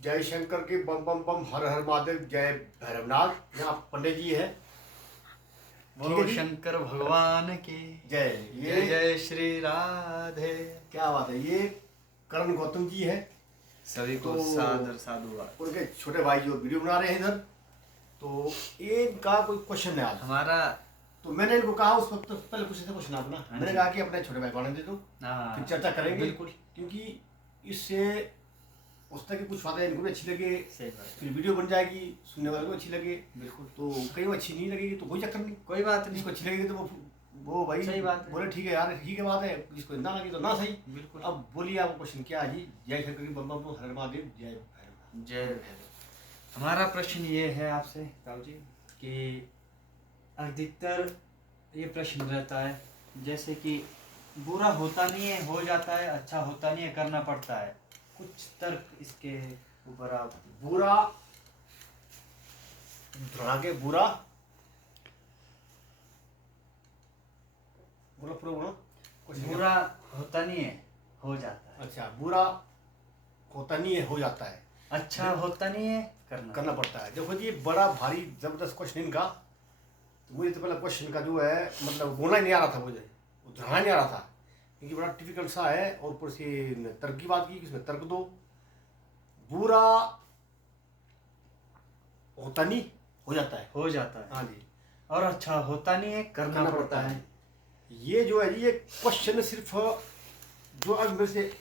जय शंकर के बम बम बम, हर हर महादेव, जय भैरवनाथ। यहाँ पंडित जी है। ठीक है वो जी। शंकर भगवान की जय। जय जय श्री राधे। क्या बात है। ये करण गौतम जी है। सभी को तो सादर साधुवाद। उनके छोटे भाई जो वीडियो बना रहे हैं इधर, तो इनका कोई क्वेश्चन है आज। हमारा तो मैंने इनको कहा उस वक्त पहले पूछे थे क्वेश्चन अपना। हाँ मैंने जी। कहा कि अपने छोटे भाई को आने दे दो, हाँ, फिर चर्चा करेंगे। बिल्कुल क्योंकि इससे उस तक की कुछ बातें इनको भी अच्छी लगे, सही बात है। फिर वीडियो बन जाएगी, सुनने वाले को अच्छी लगे। बिल्कुल तो कई को अच्छी नहीं लगेगी तो कोई चक्कर नहीं, कोई बात नहीं। जिसको अच्छी लगेगी तो वो भाई सही बात है। बोले ठीक है यार, ठीक है बात है। जिसको ना लगी तो ना सही। बिल्कुल। अब बोलिए आपका क्वेश्चन क्या है जी। जय शंकर की बम बम बम, हर हर महादेव, जय भैरव। जय भैरव। हमारा प्रश्न ये है आपसे ताऊ जी कि अधिकतर ये प्रश्न रहता है जैसे कि बुरा होता नहीं है हो जाता है, अच्छा होता नहीं है करना पड़ता है। कुछ तर्क इसके ऊपर आप। बुरा के बुरा बोलो पूरा बोलो क्वेश्चन क्या? बुरा होता नहीं है हो जाता है, अच्छा, बुरा होता नहीं है हो जाता है, अच्छा होता नहीं है करना पड़ता है। देखो जी, ये बड़ा भारी जबरदस्त क्वेश्चन इनका। तो मुझे तो पहले क्वेश्चन का जो है मतलब बोलना ही नहीं आ रहा था, मुझे उतरना नहीं आ रहा था, क्योंकि बड़ा टिपिकल सा है। और ऊपर से तर्क की बात की कि इसमें तर्क दो। बुरा होता नहीं हो जाता है। हो जाता है हाँ जी। और अच्छा होता नहीं है करना पड़ता है। ये जो है जी, ये क्वेश्चन सिर्फ जो अब मेरे से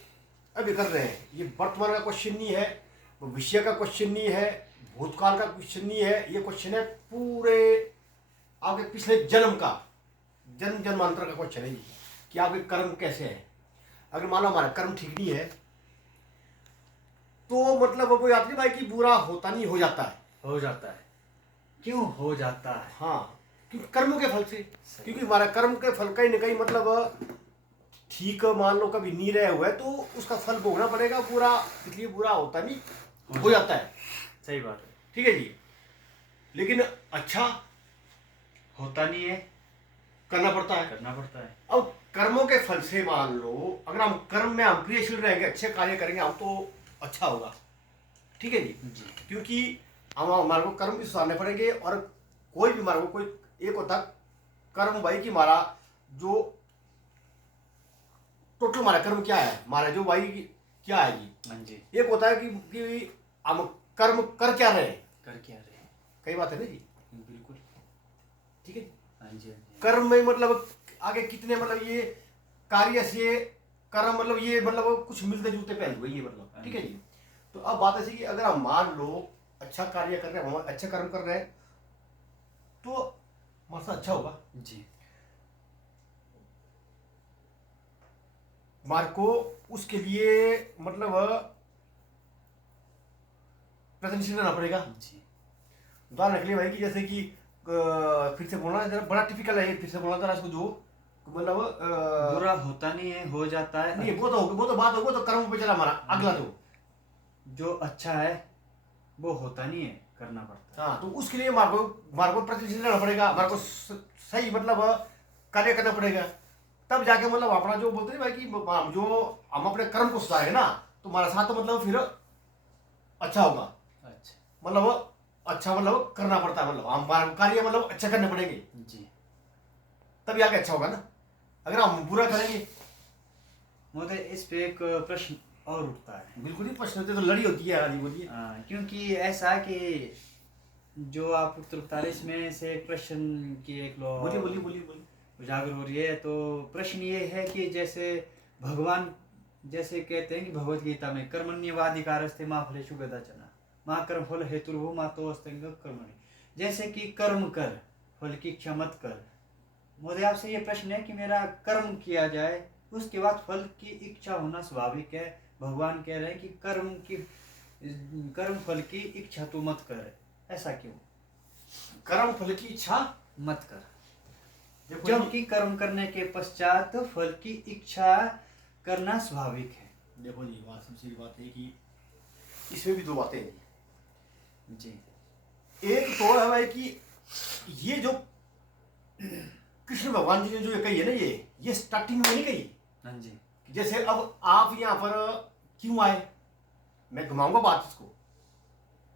अभी कर रहे हैं, ये वर्तमान का क्वेश्चन नहीं है, भविष्य का क्वेश्चन नहीं है, भूतकाल का क्वेश्चन नहीं है। ये क्वेश्चन है पूरे आपके पिछले जन्म का, जन्म जन्मांतर का क्वेश्चन है जी, कि आपके कर्म कैसे हैं। अगर मान लो हमारा कर्म ठीक नहीं है तो मतलब कोई बात नहीं भाई कि बुरा होता नहीं हो जाता है। हो जाता है। क्यों हो जाता है? हाँ, क्योंकि कर्मों के फल से, क्योंकि हमारा कर्म के फल कहीं ना कहीं मतलब ठीक मान लो कभी नहीं रहे हुए तो उसका फल भोगना पड़ेगा पूरा, इसलिए बुरा होता नहीं हो जाता है। सही बात है। ठीक है जी। लेकिन अच्छा होता नहीं है करना पड़ता है। करना पड़ता है। अब कर्मों के फल से मान लो अगर हम कर्म में हम क्रियाशील रहेंगे, अच्छे कार्य करेंगे हम, तो अच्छा होगा। ठीक है जी। क्योंकि हम हमारे को कर्म भी सुधारने पड़ेंगे। और कोई भी हमारे को कोई एक होता कर्म भाई कि हमारा जो टोटल हमारा कर्म क्या है, हमारा जो भाई क्या है जी। हाँ जी। एक होता है कि हम कर्म कर क्या रहे हैं, कर क्या रहे हैं। कई बात है ना जी। बिल्कुल। ठीक है। हाँ जी, हाँ जी। कर्म में मतलब आगे कितने मतलब ये कार्य से कर्म मतलब ये मतलब कुछ मिलते जुलते पहलू है ये मतलब। ठीक है जी। तो अब बात ऐसी कि अगर हम मान लो अच्छा कार्य कर रहे हैं, हम अच्छे कर्म कर रहे हैं, तो हमारा साथ अच्छा होगा जी। हमारे को उसके लिए मतलब प्रयत्नशील रहना पड़ेगा। जी। उदाहरण के लिए भाई कि जैसे कि फिर से बोलना जरा, बड़ा टिपिकल है ये, फिर से बोलना जरा इसको जो मतलब बुरा होता नहीं है हो जाता है। नहीं, वो तो बात होगी, तो कर्म पे चला हमारा अगला। तो जो अच्छा है वो होता नहीं है करना पड़ता है। हाँ, तो उसके लिए हमारे को प्रयत्नशील रहना पड़ेगा, हमारे को सही मतलब कार्य करना पड़ेगा। तब जाके मतलब अपना जो बोलते हैं भाई कि जो हम अपने कर्म को सुधारेंगे ना, तो हमारा साथ तो मतलब फिर अच्छा होगा। अच्छा। मतलब अच्छा मतलब करना पड़ता है, मतलब हमारे कार्य मतलब अच्छा करने पड़ेंगे, जी। तभी आगे अच्छा होगा ना। अगर हम बुरा करेंगे, मुझे इस पे एक प्रश्न और उठता है। बिल्कुल ही प्रश्न होते तो लड़ी होती है। आदि बोलिए। क्योंकि ऐसा कि जो आप उत्तर बता रहे इसमें से एक प्रश्न की एक लो बोलिए बोलिए बोलिए बोलिए। उजागर हो रही है। तो प्रश्न ये है कि जैसे भगवान जैसे कहते हैं कि भगवत गीता में कर्मण्यवाधिकारस्ते मा फलेषु कदाचन मा कर्म फल हेतुर्भुः मा तोऽस्ते कर्मणि। जैसे कि कर्म कर फल की इच्छा मत कर। मुझे आपसे ये प्रश्न है कि मेरा कर्म किया जाए उसके बाद फल की इच्छा होना स्वाभाविक है। भगवान कह रहे हैं कि कर्म फल की इच्छा तू मत कर। ऐसा क्यों? कर्म फल की इच्छा मत कर, देखो जबकि कर्म करने के पश्चात फल की इच्छा करना स्वाभाविक है। देखो जी, बात सबसे बात है कि इसमें भी दो बातें हैं जी। एक तो है भाई कि ये जो कृष्ण भगवान जी ने जो ये कही है ना, ये स्टार्टिंग में नहीं कही। हाँ जी। जैसे अब आप यहाँ पर क्यों आए, मैं घुमाऊंगा बात इसको।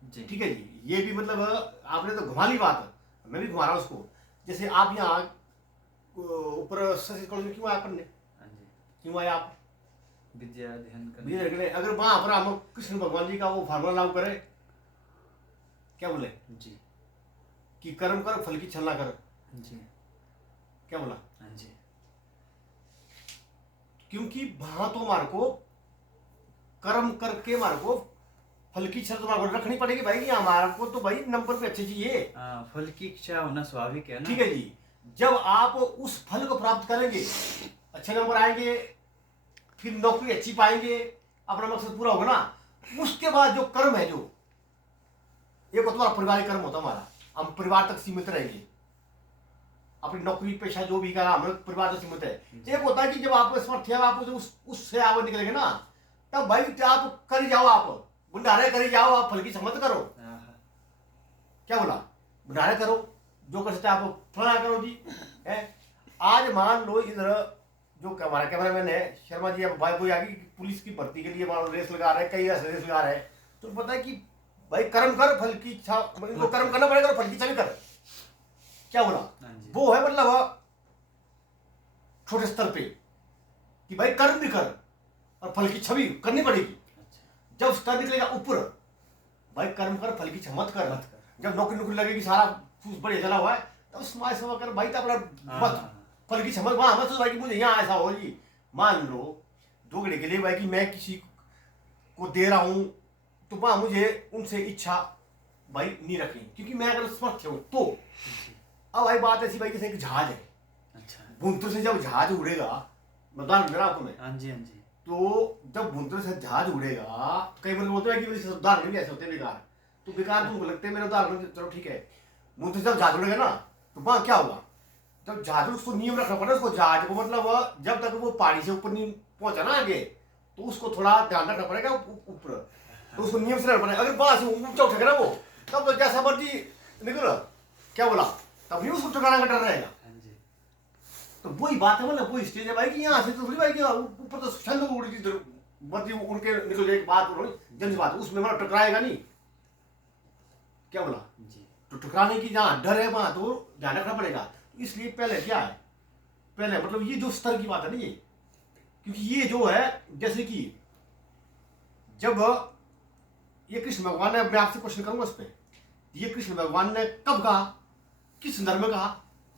जी ठीक है जी। ये भी मतलब आपने तो घुमा ली बात, मैं भी घुमा रहा हूँ उसको। जैसे आप यहाँ ऊपर संस्कृत कॉलेज में क्यों आए अपन ने, हाँ जी, क्यों आए आप विद्या अध्ययन विजय करने। रखने? अगर वहां पर हम कृष्ण भगवान जी का वो फार्मूला लागू करें, क्या बोले जी कि कर्म कर फल की छलना कर, जी क्या बोला? हाँ जी क्योंकि वहां तो हमारे को कर्म करके हमारे को फल की छल हमारे को रखनी पड़ेगी भाई। हमारे को तो भाई नंबर पे अच्छे चाहिए, फल की इच्छा होना स्वाभाविक है ना। ठीक है जी। जब आप उस फल को प्राप्त करेंगे, अच्छे नंबर आएंगे, फिर नौकरी अच्छी पाएंगे, अपना मकसद पूरा होगा ना, उसके बाद जो कर्म है, जो एक होता है पारिवारिक कर्म होता है हमारा, हम परिवार तक सीमित रहेंगे, अपनी नौकरी पेशा जो भी करा हम लोग परिवार तक सीमित है। एक होता है कि जब आपको समर्थ है, आप उससे आप निकलेंगे ना, तब भाई आप कर ही जाओ, आप भंडारे कर ही जाओ, आप फल की समझ करो, क्या बोला, भंडारे करो, जो कर सकते आप फला करो जी है। आज मान लो इधर जो हमारा कैमरामैन है शर्मा जी, अब भाई कोई आगे पुलिस की भर्ती के लिए मान लो रेस लगा रहे हैं, कई रेस लगा रहे हैं, तो पता है कि भाई कर्म कर फल की इच्छा, इनको कर्म करना पड़ेगा और फल की इच्छा भी कर, क्या बोला? वो है मतलब छोटे स्तर पे कि भाई कर्म भी कर और फल की इच्छा भी करनी पड़ेगी। जब स्तर निकलेगा ऊपर, भाई कर्म कर फल की इच्छा मत कर। जब नौकरी नौकरी लगेगी, सारा फूस बढ़िया चला हुआ है, तब समाज सेवा कर भाई, तो अपना मत फल की इच्छा मत, वहां मत सोच भाई कि मुझे यहाँ ऐसा हो जी। मान लो 2 घड़ी के लिए भाई कि मैं किसी को दे रहा हूं, तो वहां मुझे उनसे इच्छा भाई नहीं रखनी, क्योंकि मैं अगर समर्थ हूं तो। अब भाई बात ऐसी भाई, जैसे एक जहाज है, अच्छा भूंतर से जब जहाज उड़ेगा, मैं बता रहा आपको मैं, हाँ जी हाँ जी तो जब भूंतर से जहाज उड़ेगा, तो कई बार बोलते हैं कि उदाहरण भी ऐसे होते हैं बेकार, तो बेकार तुमको लगते हैं मेरे उदाहरण, चलो ठीक है। भूंतर से जब जहाज उड़ेगा ना, तो वहां क्या होगा, जब जहाज उसको नियम रखना पड़ेगा, उसको जहाज को मतलब जब तक वो पहाड़ी से ऊपर नहीं पहुंचा ना आगे, तो उसको थोड़ा ध्यान रखना पड़ेगा ऊपर, तो उसको नियम से रखना पड़ेगा। अगर वहां से ऊंचा उठेगा ना वो, तब तो जैसा मर्जी निकल, क्या बोला, तब नहीं उसको टकराने का डर रहेगा। हाँ जी तो वही बात है, मतलब वही स्टेज है भाई कि यहाँ से तो थोड़ी भाई कि ऊपर तो छंद उड़ की मर्जी उड़ के निकल जाएगी, बात जल्दी बात, उसमें मतलब टकराएगा नहीं, क्या बोला? जी तो टकराने की जहाँ डर है वहां तो ध्यान रखना पड़ेगा। इसलिए पहले क्या है, पहले मतलब ये जो स्तर की बात है ना ये, क्योंकि ये जो है जैसे कि जब ये कृष्ण भगवान ने, मैं आपसे क्वेश्चन करूंगा इस पे, ये कृष्ण भगवान ने कब कहा, किस संदर्भ में कहा,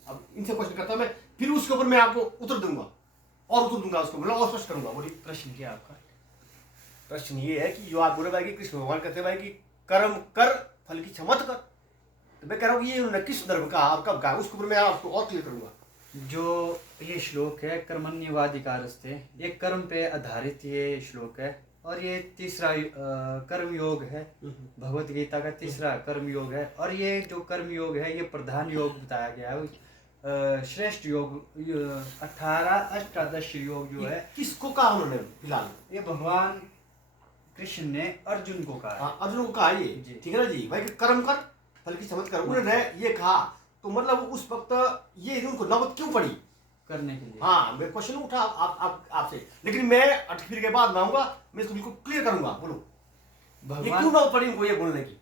अब इनसे क्वेश्चन करता हूं मैं, फिर उसके ऊपर मैं आपको उत्तर दूंगा और उत्तर दूंगा उसको, मतलब और स्पष्ट करूंगा। बोलिए प्रश्न क्या आपका? प्रश्न ये है कि जो आप बोले भाई कि कृष्ण भगवान कहते हैं भाई कि कर्म कर फल की इच्छा मत कर, तो मैं कह रहा हूँ ये उन्होंने किस संदर्भ में कहा और कब कहा, उसके ऊपर मैं आपको और क्लियर करूंगा। जो ये श्लोक है कर्मण्यवाधिकारस्ते, ये कर्म पे आधारित ये श्लोक है, और ये तीसरा कर्म योग है, भगवत गीता का तीसरा कर्म योग है, और ये जो कर्म योग है ये प्रधान योग बताया गया है, श्रेष्ठ योग 18 अष्टादश योग जो है। किसको कहा उन्होंने फिलहाल? ये भगवान कृष्ण ने अर्जुन को कहा। अर्जुन को कहा ये, ठीक है ना जी भाई, कर्म कर फल की समझ कर, उन्होंने ये कहा, तो मतलब उस वक्त ये उनको नौबत क्यों पड़ी करने के लिए? हाँ, मैं क्वेश्चन उठा आपसे, लेकिन मैं 8 के बाद मैं आऊंगा, मैं इसको बिल्कुल क्लियर करूंगा। बोलो ये क्यों नौबत पड़ी उनको ये बोलने की?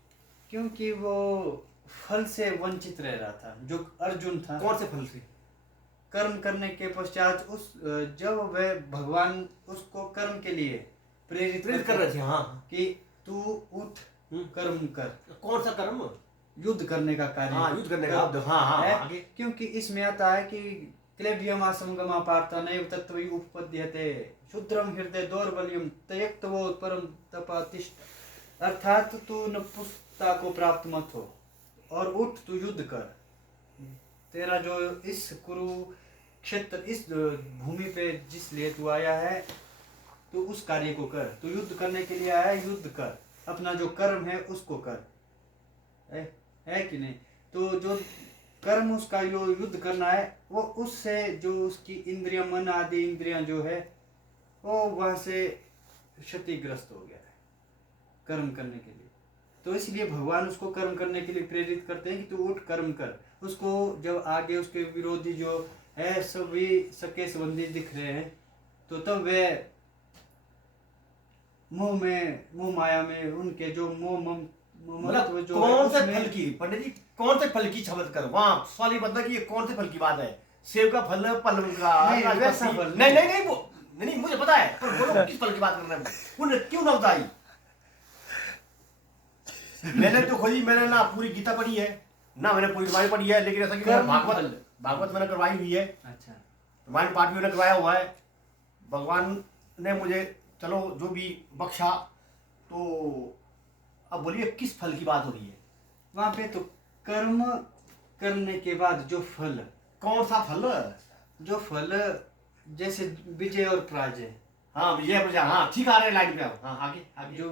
क्योंकि वो फल से वंचित रह रहा था, जो अर्जुन था। कौन से फल से? कर्म करने के पश्चात उस जब वह भगवान उसको कर्म के लिए प्रेरित कर रहे थे, हाँ, कि तू उठ कर्म कर। कौन सा कर्म? युद्ध करने का कार्य। हाँ, युद्ध करने का, हाँ, आगे क्योंकि इसमें आता है कि क्लेब्यम आसंगमा पार्थ नैव तत्त्वै उपपद्यते शुद्रम हृदय दौर्बल्यम तयक्तवो परम तपातिष्ठ, अर्थात तू नपुंसकता को प्राप्त मत हो और उठ, तू युद्ध कर। तेरा जो इस कुरुक्षेत्र, इस भूमि पे जिस लिए तू आया है, तू उस कार्य को कर। तू युद्ध करने के लिए आया है, युद्ध कर, अपना जो कर्म है उसको कर, है कि नहीं? तो जो कर्म उसका जो युद्ध करना है, वो उससे जो उसकी इंद्रियां, मन आदि इंद्रियां जो है, वो वहां से क्षतिग्रस्त हो गया है कर्म करने के लिए। तो इसलिए भगवान उसको कर्म करने के लिए प्रेरित करते हैं कि तू उठ कर्म कर। उसको जब आगे उसके विरोधी जो है सभी सके संबंधी दिख रहे हैं, तो तब वे मोह माया में उनके जो मोह मतलब जो कौन से उसमें- फल की, पंडित जी कौन से फल की समझ कर वहाँ सवाल ये बनता है कि ये कौन से फल की बात है, सेब का फल, पलम का, नहीं, नाशपाती? वैसा फल नहीं नहीं नहीं, वो नहीं मुझे पता है, पर बोलो किस फल की बात कर रहे हैं, उन्होंने क्यों ना बताई। मैंने तो खोजी, मैंने ना पूरी गीता पढ़ी है ना मैंने पूरी रामायण पढ़ी है, लेकिन ऐसा कि मैंने भागवत मैंने करवाई हुई है, अच्छा, रामायण पाठ भी मैंने करवाया हुआ है। भगवान ने मुझे चलो जो भी बख्शा, तो अब बोलिए किस फल की बात हो रही है? वहाँ पे तो कर्म करने के बाद जो फल, कौन सा फल? जो फल जैसे विजय और पराजय, हाँ विजय प्रजा, हाँ ठीक आ रहे हैं लाइन पे आओ, हाँ आगे आगे। जो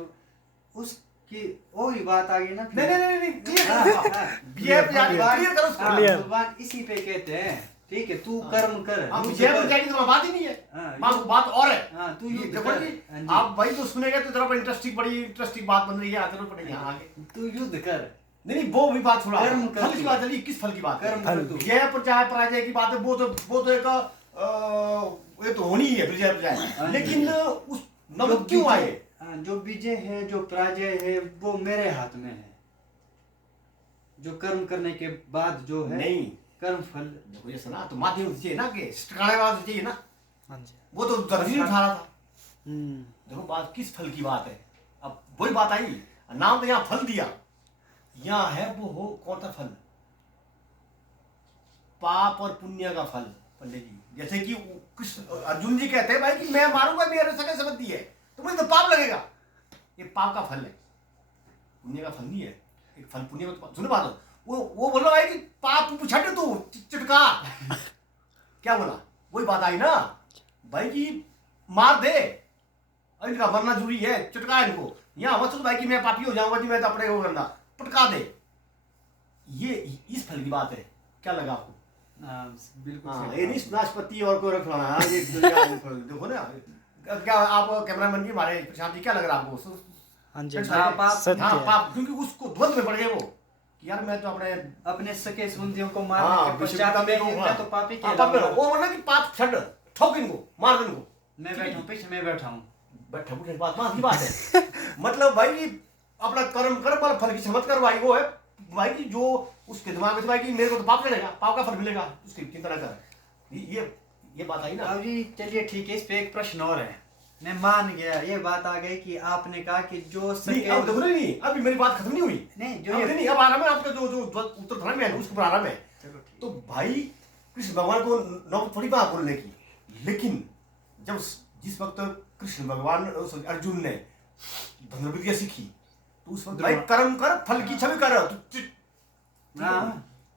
उसकी वही बात आ गई ना फिर। नहीं नहीं नहीं क्लियर हाँ, करो, हाँ, विजय प्रजा क्लियर करो उसको। हाँ, Clear. भगवान इसी पे कहते हैं, ठीक है, तू कर्म कर, हाँ युद्ध विजय कर। प्रजा की तो बात ही नहीं है, हाँ, बात और है। हाँ, तू ये युद्ध देखो कर। जी, हाँ जी। आप भाई तो सुनेंगे तो जरा इंटरेस्टिंग, बड़ी इंटरेस्टिंग बात बन रही है, आगे पड़ेगी। हाँ आगे। तू युद्ध कर, नहीं नहीं वो भी बात छोड़ा, कर्म कर फल की तू। बात चली, किस फल की बात है? कर्म कर तू। विजय प्रजा पराजय की बात है, वो तो एक ये तो होनी ही है विजय प्रजा, हाँ जी। लेकिन उस जो नमक क्यों विजय- आए? हाँ, जो विजय है जो पराजय है वो मेरे हाथ में है। जो कर्म करने के बाद जो है नहीं कर्म फल, देखो ये सुना तो माध्यम चाहिए ना, कि ठिकाने वाला चाहिए ना, हाँ जी। वो तो दर्जी नहीं उठा रहा था। हम्म। देखो बात किस फल की बात है, अब वही बात आई, नाम तो यहाँ फल दिया, यहाँ है वो हो कौन सा फल? पाप और पुण्य का फल पंडित जी। जैसे कि कृष्ण अर्जुन जी कहते हैं भाई कि मैं मारूंगा, मेरे सगे संबंधी है तो मुझे तो पाप लगेगा, ये पाप का फल है, पुण्य का फल नहीं है। एक फल पुण्य का तो सुनो बात, वो बोल रहा है कि पाप छट तू चिटका क्या बोला, वही बात आई ना भाई कि मार दे, इनका मरना जरूरी है, चटका इनको, यहाँ मत सोच भाई कि मैं पापी हो जाऊंगा जी, मैं तो अपने वो करना, पटका दे। ये इस फल की बात है, क्या लगा आपको? हाँ, बिल्कुल हाँ सही ये बात। नहीं नाशपति और कोई रखना है, ये दुनिया देखो ना, क्या आप कैमरामैन जी हमारे प्रशांत जी क्या लग रहा है आपको? हाँ जी। हाँ, पाप- सत्य हाँ है। पाप, क्योंकि उसको द्वंद में पड़ गए वो कि यार मैं तो अपने अपने सके संबंधियों को हाँ मारने के पश्चात मैं तो पापी कहलाऊंगा। वो बोला कि पाप छड़ ठोक इनको, मार दो इनको, मैं बैठा हूँ पीछे, मैं बैठा हूँ। बैठा बुठे बात बात की बात है। मतलब भाई अपना कर्म कर्म वाला फल की समझ कर भाई वो है भाई कि जो उसके दिमाग में था भाई कि मेरे को तो पाप चलेगा, पाप का फल मिलेगा, उसकी चिंता न कर। ये बात आई ना। अब जी चलिए ठीक है, इस पे एक प्रश्न और है, मैं मान गया, ये बात आ गई कि आपने कहा कि जो नहीं सके अब देखो नहीं, अभी मेरी बात खत्म नहीं हुई। नहीं, जो अब ये नहीं अब आराम है आपका, जो जो उत्तर धर्म में है उसको पर आराम है। चलो ठीक। तो भाई कृष्ण भगवान को नौबत थोड़ी बात बोलने की, लेकिन जब जिस वक्त कृष्ण भगवान अर्जुन ने धनुर्विद्या सीखी तो उस वक्त भाई कर्म कर फल की छवि कर, हाँ,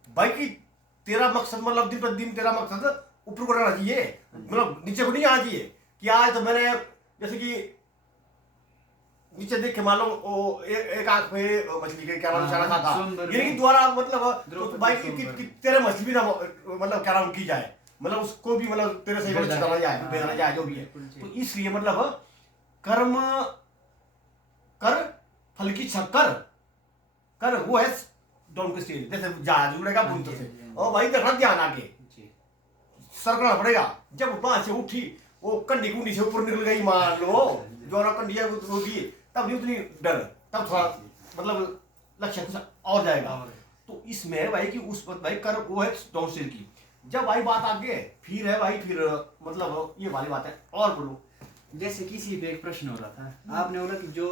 भाई कि तेरा मकसद मतलब दिन प्रतिदिन तेरा मकसद ऊपर को रहना चाहिए, मतलब नीचे को नहीं आना चाहिए कि आज तो मैंने जैसे कि नीचे देख के मान लो एक आंख पे मछली के क्या नाम निशाना था स्वयंवर ये कि में। द्वारा मतलब तो द्रौपदी भाई स्वयंवर। कि तेरे मछली भी ना मतलब क्या नाम की जाए, मतलब उसको भी मतलब तेरे से भेदा चला जाए, हाँ, भेजना जाए जो भी है। बिल्कुल तो ठीक। इसलिए मतलब कर्म कर फल की कर कर वो है डाउन के स्टेज, जैसे जहाज उड़ेगा हाँ बुंद जी, से, हाँ जी, हाँ जी। और भाई देखना ध्यान आगे जी। सरकना पड़ेगा। जब वहां से उठी वो कंडी कुंडी से ऊपर निकल गई मान लो, जो ना कंडी है वो भी, तब नहीं उतनी डर, तब थोड़ा मतलब लक्ष्य कुछ और जाएगा। और तो इसमें है भाई कि उस वक्त भाई कर वो है डाउन स्टेज की। जब भाई बात आगे फिर है भाई फिर मतलब ये वाली बात है, और बोलो। जैसे किसी पे एक प्रश्न हो रहा था, आपने बोला कि जो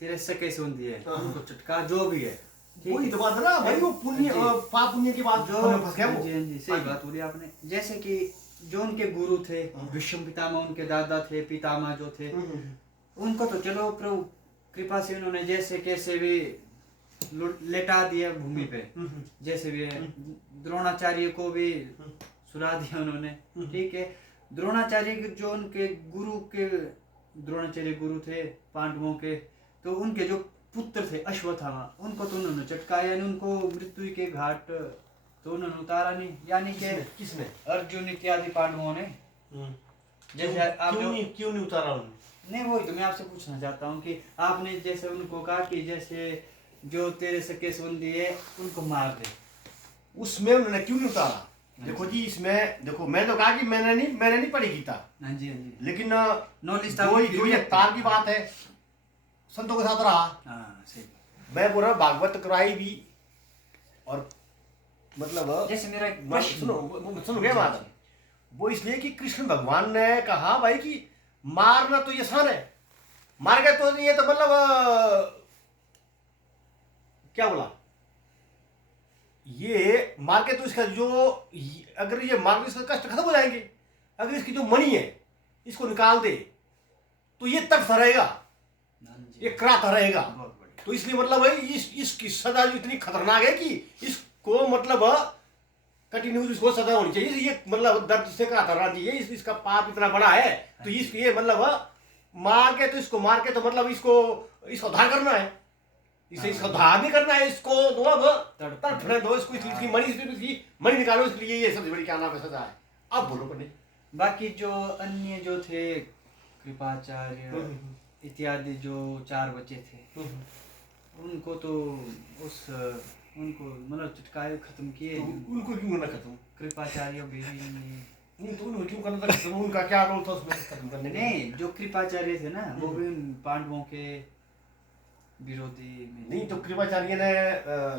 तेरे सके संबंधी है हाँ। उनको चटका जो भी है, ठीक वही है? तो बात है ना भाई, वो पुण्य जी। पाप पुण्य की बात जो जो फंस गया हाँ वो। जी, हाँ जी, सही बात बोली आपने। जैसे कि जो उनके गुरु थे, हाँ। भीष्म पितामह उनके दादा थे, पितामह जो थे, उनको तो चलो प्रभु कृपा से उन्होंने जैसे कैसे भी लेटा दिया भूमि पे, जैसे भी है। द्रोणाचार्य को भी सुला दिया उन्होंने, ठीक है। द्रोणाचार्य के जो उनके गुरु के द्रोणाचार्य गुरु थे पांडवों के, तो उनके जो पुत्र थे अश्वत्थामा, उनको तो उन्होंने चटकाया, यानी उनको मृत्यु के घाट तो उन्होंने उतारा नहीं, यानी कि किसने अर्जुन इत्यादि पांडवों ने। जैसे आपने क्यों नहीं उतारा उन्होंने? नहीं, वही तो मैं आपसे पूछना चाहता हूँ कि आपने जैसे उनको कहा कि जैसे जो तेरे सके संबंधी है उनको मार दे, उसमें उन्होंने क्यों नहीं उतारा? देखो जी इसमें देखो, मैं तो कहा कि मैंने नहीं पढ़ी गीता, हाँ जी, हाँ जी, लेकिन नॉलेज जो ये तार की बात है संतों के साथ रहा, हाँ सही, मैं बोल रहा हूँ भागवत कराई भी, और मतलब जैसे मेरा एक सुनो प्रश्न, सुनो क्या बात है, वो इसलिए कि कृष्ण भगवान ने कहा भाई कि मारना तो ये आसान है, मार गए तो ये तो मतलब क्या बोला, ये मार के तो इसका जो, अगर ये मार के इसका कष्ट खत्म हो जाएंगे, अगर इसकी जो मणि है इसको निकाल दे तो ये तड़फता रहेगा, हाँ जी, ये कराता रहेगा। बहुत बढ़िया। तो इसलिए मतलब भाई इसकी सजा जो इतनी खतरनाक है कि इसको मतलब कंटिन्यूस इसको सजा होनी चाहिए, ये मतलब दर्द से कराता रहना चाहिए, इसका पाप इतना बड़ा है, तो इसको ये मतलब मार के तो इसको मार के तो मतलब इसको उद्धार करना है, इसे इसको उद्धार नहीं करना है, इसको तो अब तड़फने दो इसको, इसकी मणि निकालो, इसलिए ये सबसे बड़ी क्या नाम है सजा है। अब बोलो पंडित। बाकी जो अन्य जो थे कृपाचार्य इत्यादि जो 4 बचे थे, उनको तो उनको मतलब चटकाए खत्म किए। तो उनको क्यों ना खत्म, कृपाचार्य भी नहीं तो उनको क्यों करना था खत्म, उनका क्या रोल था उसमें खत्म करने का? नहीं, जो कृपाचार्य थे ना वो भी उन पांडवों के विरोधी में नहीं तो कृपाचार्य ने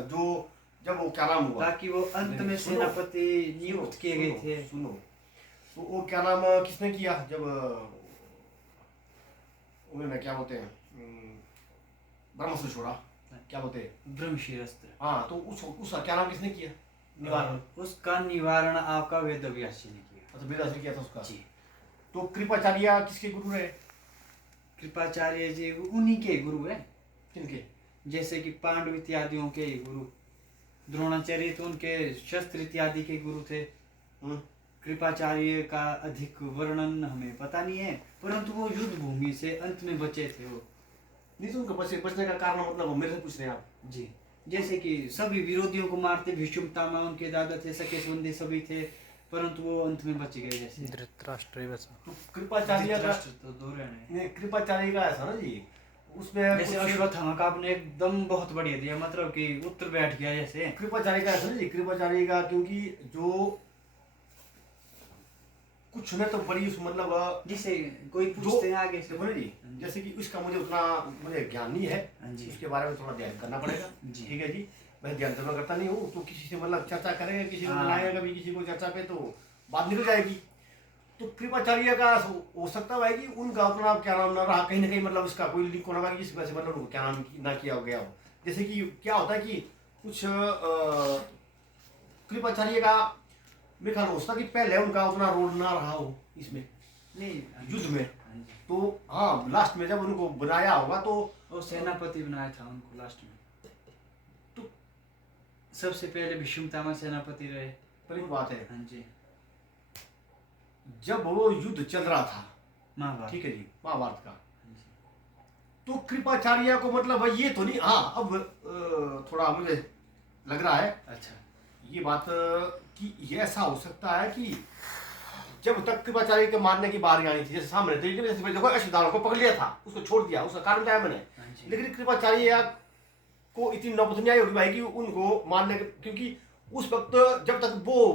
जो जब वो क्या नाम हुआ, ताकि वो अंत में सुनो, सेनापति नियुक्त किए गए थे। सुनो तो वो क्या नाम किसने किया, जब उन्होंने क्या बोलते हैं ब्रह्मास्त्र छोड़ा, क्या बोलते हैं, ब्रह्मशिरस्त्र। हाँ तो उसका क्या नाम किसने किया निवारण? उसका निवारण आपका वेदव्यास जी ने किया। अच्छा वेदास ने किया था उसका। जी। तो कृपाचार्य किसके गुरु रहे? कृपाचार्य जी उन्हीं के गुरु है, किनके? जैसे कि पांडव इत्यादियों के गुरु। द्रोणाचार्य तो उनके शस्त्र इत्यादि के गुरु थे। कृपाचार्य का अधिक वर्णन हमें पता नहीं है, परंतु वो युद्ध भूमि से अंत में बचे थे वो। नहीं तो उनका बचने का कारण मतलब मेरे से पूछ रहे हैं आप? जी, जैसे कि सभी विरोधियों को मारते, भीष्म पितामह उनके दादा थे, सके संबंधी सभी थे, परंतु वो अंत में बच गए। जैसे धृतराष्ट्र बचा। तो कृपाचार्य का तो दो रहने नहीं, कृपाचार्य का ऐसा ना जी, उसमें जैसे अश्वत्थामा का आपने एकदम बहुत बढ़िया दिया, मतलब कि उत्तर बैठ गया। जैसे कृपाचार्य का ऐसा ना जी, कृपाचार्य का क्योंकि जो कुछ में तो बड़ी उस मतलब जिसे कोई पूछते हैं आगे से देखो ना जी, जैसे कि उसका मुझे उतना मुझे ज्ञान नहीं है, जी। उसके बारे में थोड़ा ध्यान करना पड़ेगा। जी। ठीक है जी, मैं ध्यान तो मैं करता नहीं हूँ, तो किसी से मतलब चर्चा करेंगे, किसी को हाँ। बुलाएगा कभी किसी को चर्चा पे, तो बात निकल जाएगी। तो कृपाचार्य का हो सकता है कि उनका अपना क्या नाम ना रहा, कहीं ना कहीं मतलब उसका कोई लिंक होना पाएगा, इस वजह से मतलब उनको क्या नाम ना किया गया हो। जैसे कि क्या होता है कि कुछ कृपाचार्य का मेरे ख्याल हो सकता कि पहले उनका उतना रोल ना रहा हो इसमें नहीं युद्ध में, तो हाँ लास्ट में जब उनको बनाया होगा तो वो सेनापति बनाया था उनको लास्ट में। तो सबसे पहले भीष्म पितामह सेनापति रहे। पर एक बात है, हाँ जी, जब वो युद्ध चल रहा था, महाभारत। ठीक है जी, महाभारत का, हाँ जी। तो कृपाचार्य को मतलब ये तो नहीं, हाँ अब थोड़ा मुझे लग रहा है अच्छा, ये बात कि ये ऐसा हो सकता है कि जब तक कृपाचार्य के मारने की बारी आई थी, जैसे सामने थे, जैसे देखो अश्वत्थामा को पकड़ लिया था, उसको छोड़ दिया, उसका कारण बताया मैंने, हाँ जी। लेकिन कृपाचार्य को इतनी नौबत नहीं आई होगी भाई कि उनको मारने क्योंकि उस वक्त जब तक वो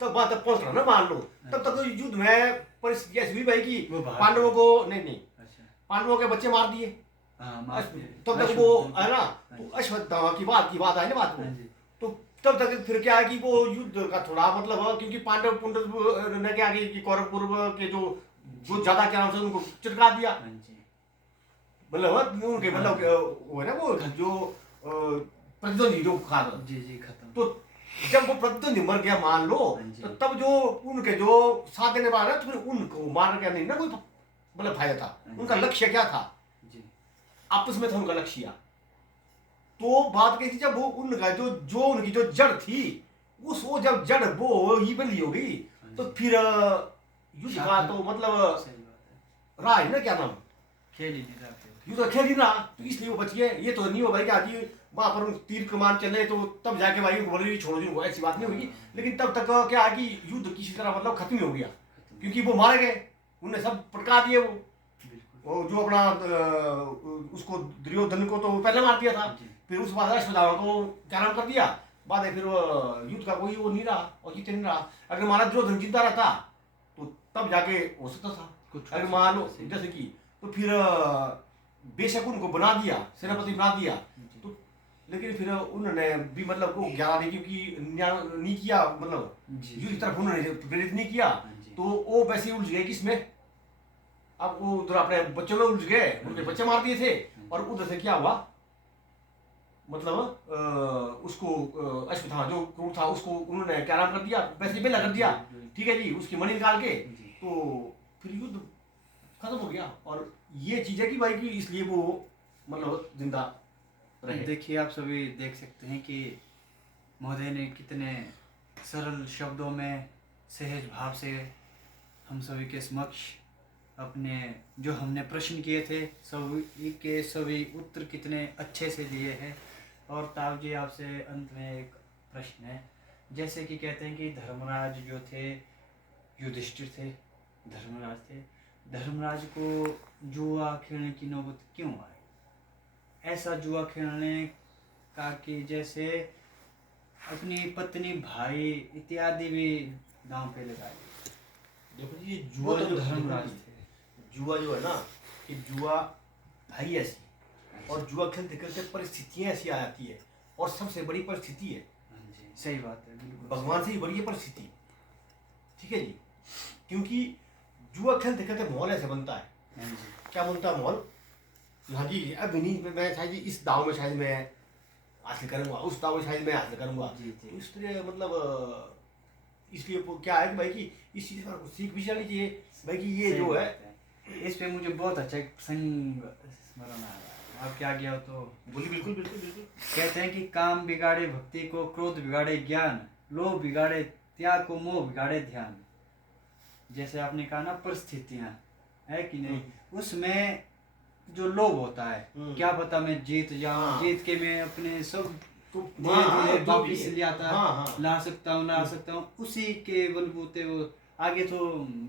तब बात तक पहुंच रहा ना मान लो, तब तक तो युद्ध में परिस्थिति ऐसी हुई भाई कि वो बाहर पांडवों को नहीं अच्छा, पांडवों के बच्चे मार दिए, हाँ मार दिए। तब तक वो है ना, हाँ तो जी। अश्वत्थामा की बात आई ना बात हाँ में, जी। तो तब तक फिर क्या है कि वो युद्ध का थोड़ा मतलब क्योंकि पांडव पुंडव ने क्या कि कौरव पूर्व के जो ज्यादा क्या नाम से उनको चिटका दिया, हाँ जी। मतलब उनके मतलब वो है ना वो जो प्रतिद्वंदी जो खा, जी जी खत्म। तो जब वो प्रतिद्वंदी मर गया मान लो, हाँ जी। तो तब जो उनके जो साथ देने वाले तो फिर उनको मार के नहीं ना कोई मतलब फायदा था, हाँ जी। उनका लक्ष्य क्या था, जी आपस में था उनका लक्ष्य। तो बात कही थी जब वो उनका जो उनकी जो जड़ थी, उस वो जब जड़ वो ही बली हो गई, तो फिर युद्ध का तो मतलब सही बात है, रहा है ना क्या नाम, खेल ही नहीं रहा फिर। युद्ध खेल ही रहा, तो इसलिए वो बच गए। ये तो नहीं हो भाई कि आज वहां पर तीर कमान चले तो तब जाके भाई बोले छोड़ो जी, ऐसी बात नहीं होगी, लेकिन तब तक क्या है कि युद्ध किसी तरह मतलब खत्म ही हो गया, क्योंकि वो मारे गए, उन्हें सब पटका दिए, वो जो अपना उसको दुर्योधन को तो पहले मार दिया था, फिर उस बाद अश्वत्थामा को क्या नाम कर दिया, बाद में फिर युद्ध का कोई वो नहीं रहा और जीते नहीं रहा। अगर माना दुर्योधन जिंदा रहता तो तब जाके हो सकता था, कुछ अगर मान लो जैसे कि, तो फिर बेशक उनको बना दिया सेनापति बना दिया, तो लेकिन फिर उन्होंने भी मतलब को ज्ञान नहीं, क्योंकि नहीं किया, मतलब जी युद्ध की तरफ उन्होंने प्रेरित नहीं किया, हाँ जी तो वो वैसे ही उलझ गए किसमें, अब वो उधर अपने बच्चों में उलझ गए, उनके बच्चे मार दिए थे, और उधर से क्या हुआ, मतलब उसको अश्वत्थामा जो क्रूर था उसको उन्होंने क्या नाम कर दिया, वैसे ही बेला कर दिया, ठीक है जी, उसकी मणि निकाल के, जी तो फिर युद्ध खत्म हो गया। और ये चीज है कि भाई कि इसलिए वो मतलब जिंदा रहे। देखिए आप सभी देख सकते हैं कि महोदय ने कितने सरल शब्दों में सहज भाव से हम सभी के समक्ष अपने जो हमने प्रश्न किए थे सभी के सभी उत्तर कितने अच्छे से दिए हैं। और ताऊ जी आपसे अंत में एक प्रश्न है, जैसे कि कहते हैं कि धर्मराज जो थे युधिष्ठिर थे, धर्मराज थे, धर्मराज को जुआ खेलने की नौबत क्यों आई? ऐसा जुआ खेलने का कि जैसे अपनी पत्नी भाई इत्यादि भी दांव पे लगाए। देखो जी, ये वो जुआ तो जो धर्मराज देखो थे। जी, जुआ जो है ना, कि जुआ भाई ऐसी, और जुआ खेलते खेलते परिस्थितियां ऐसी आ जाती है, और सबसे बड़ी परिस्थिति है हाँ जी सही बात है, बिल्कुल भगवान से ही बड़ी है परिस्थिति, ठीक है जी, क्योंकि जुआ खेलते खेलते माहौल ऐसे बनता है, सही। हाँ जी क्या बनता है माहौल, हाँ जी अब नहीं मैं शायद इस दाव में शायद मैं हासिल करूंगा, उस दाव में शायद मैं हासिल करूंगा, जी तो जी इस तरह मतलब इसलिए क्या है कि भाई कि इस चीज़ का सीख भी जानी चाहिए भाई कि ये सही जो है। बात है। इस पे मुझे बहुत अच्छा एक प्रसंग स्मरण आ रहा है, आप क्या गया हो तो बोलिए, बिल्कुल बिल्कुल बिल्कुल। कहते हैं कि काम बिगाड़े भक्ति को, क्रोध बिगाड़े ज्ञान, लोभ बिगाड़े त्याग को, मोह बिगाड़े ध्यान। जैसे आपने कहा ना परिस्थितियां है कि नहीं, उसमें जो लोभ होता है, क्या पता मैं जीत जाऊं, हाँ। जीत के मैं अपने सब तो धीरे धीरे जो भी वापिस है, ला हाँ। ला सकता हूँ उसी के बलबूते। वो आगे तो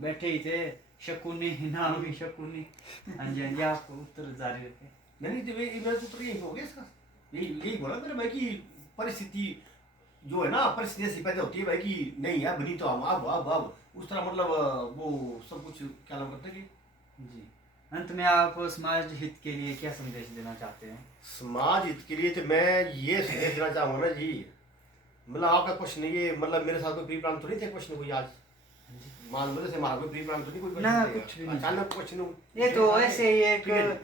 बैठे ही थे शकुनी, नाम भी शकुनी। हाँ जी हाँ जी, आप उत्तर जारी रखें। नहीं तो मेरा तो यही हो गया इसका, यही बोला मैंने भाई कि परिस्थिति जो है ना, परिस्थिति ऐसी पैदा होती है भाई कि नहीं है बनी तो हम अब उस तरह मतलब वो सब कुछ क्या नाम करते हैं कि जी अंत में आप समाज हित के लिए क्या संदेश देना चाहते हैं? समाज हित के लिए तो मैं ये संदेश देना चाहूँगा ना जी, मतलब आपका क्वेश्चन ये मतलब मेरे साथ कोई प्री प्लान तो नहीं थे क्वेश्चन कोई आज, मान लो से हमारा कोई प्री प्लान तो नहीं कोई ना, question थे, कुछ भी नहीं। अचानक क्वेश्चन ये तो ऐसे ही एक ठीक है जी।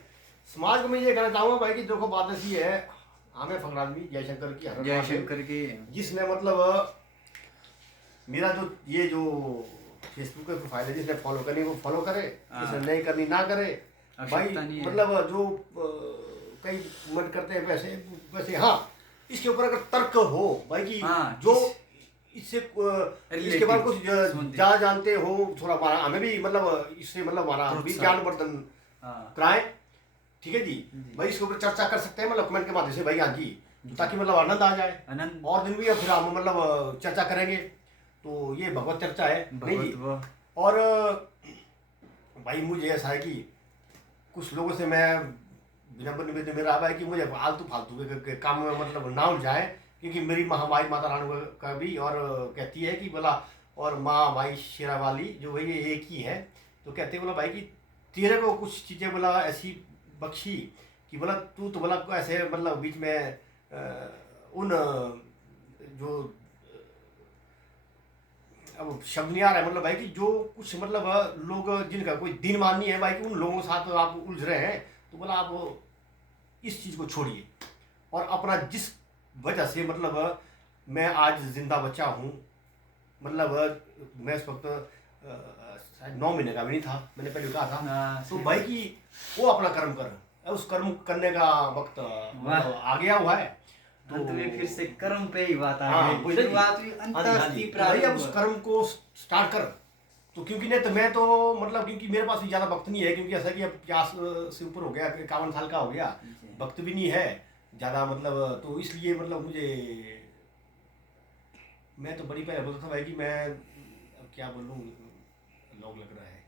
समाज को मैं ये कहना चाहूँगा भाई कि देखो बात ऐसी है, हमें फकरादमी जयशंकर की हर जय शंकर की जिसने मतलब मेरा जो ये जो फेसबुक पे प्रोफाइल है, जिसने फॉलो करनी वो फॉलो करे, जिसने नहीं करनी ना करे भाई, आवश्यकता नहीं है। मतलब जो कई मन करते हैं वैसे वैसे, हाँ इसके ऊपर अगर तर्क हो भाई कि हाँ, जो इससे इसके बाद कुछ ज्यादा जानते हो थोड़ा हमारा हमें भी मतलब इससे मतलब हमारा भी ज्ञान वर्धन हाँ कराएं, ठीक है जी जी। भाई इसके ऊपर चर्चा कर सकते हैं मतलब कमेंट के माध्यम से भाई, हाँ जी, ताकि मतलब आनंद आ जाए, आनंद और दिन भी फिर हम मतलब चर्चा करेंगे, तो ये भगवत चर्चा है नहीं जी। भगवत वो और भाई मुझे ऐसा है कि कुछ लोगों से मैं विनम्र निवेदन मेरा है कि मुझे फालतू फालतू के काम में मतलब ना उलझाए, क्योंकि मेरी महामाई माता रानी का भी और कहती है कि बोला, और माँ माई शेरा वाली जो है ये एक ही है, तो कहते हैं बोला भाई कि तेरे को कुछ चीज़ें बोला ऐसी बख्शी कि बोला तू तो बोला ऐसे मतलब बीच में उन जो अब शब्द नहीं आ रहा है मतलब भाई कि जो कुछ मतलब लोग जिनका कोई दिन मान नहीं है भाई कि उन लोगों के साथ आप उलझ रहे हैं, तो बोला आप इस चीज़ को छोड़िए, और अपना जिस वजह से मतलब मैं आज जिंदा बचा हूँ, मतलब मैं इस वक्त शायद 9 महीने का भी नहीं था, मैंने पहले कहा था, तो भाई कि वो अपना कर्म कर, उस कर्म करने का वक्त मतलब आ गया हुआ है, तो अंत में फिर से कर्म पे ही बात आ हाँ, गई, वही ना जी। शुरुआत हुई हाँ जी, हाँ अंत जी। थी तो भाई अब प्रारंभ। उस कर्म को स्टार्ट कर, तो क्योंकि नहीं तो मैं तो मतलब क्योंकि मेरे पास भी ज़्यादा वक्त नहीं है, क्योंकि ऐसा कि अब 50 से ऊपर हो गया, 51 साल का हो गया, वक्त भी नहीं है ज़्यादा मतलब, तो इसलिए मतलब मुझे मैं तो बड़ी पहले बोलता था भाई कि मैं अब क्या बोलूँ, लोग लग रहा है।